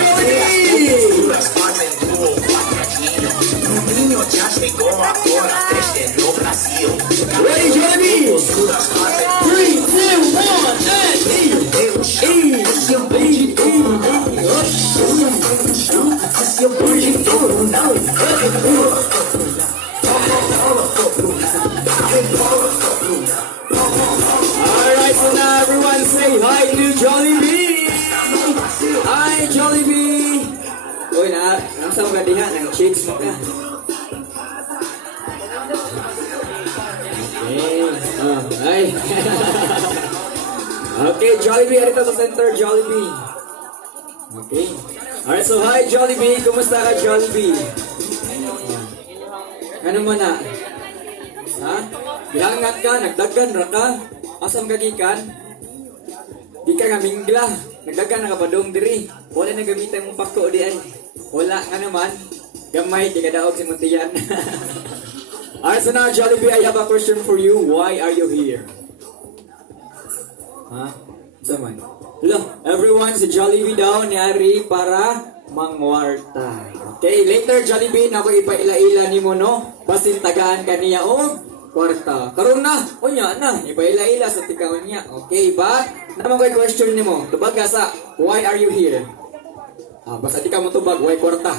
Jollibee! Menino já chegou agora, festejou no Brasil. Ready, Jollibee? 3, 2, 1, and Deus, esse é o bom de tudo. Esse é o bom de tudo, não. Alright, so now everyone say hi to Jollibee! Hi, Jollibee! Uy, nasa mga diha, nag-shakes mo ka. Okay, hi. Okay, Jollibee, arito sa center, Jollibee. Okay. Alright, so hi, Jollibee. Kumusta ka, Jollibee? Ano mo na? Ha? Gihangat ka, nagdagan ra ka. Asam ka gikan? Di ka nga mingla. Nagdagan na ka pa dong diri. Wala na gamitan mong pako di ay. Wala nga naman. Gamay, di ka daog si Muntiyan. Alright, so now Jollibee, I have a question for you. Why are you here? Ha? Saman? Look, everyone sa Jollibee daw niyari para mangwarta. Okay, later Jollibee na ko ipaila-ila ni mo no. Basin tagaan ka niya o kwarta. Karon na, unya na, ipaila-ila sa tikawan niya. Okay, ba? Naman ko question ni mo. Tubag ka sa, why are you here? Basta di ka mo tubag, why kwarta?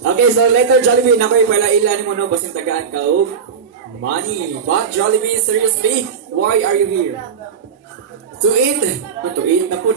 Okay, so later Jollibee na ko ipaila-ila ni mo no. Basin tagaan ka o money. But Jollibee, seriously, why are you here? To eat? To eat na po.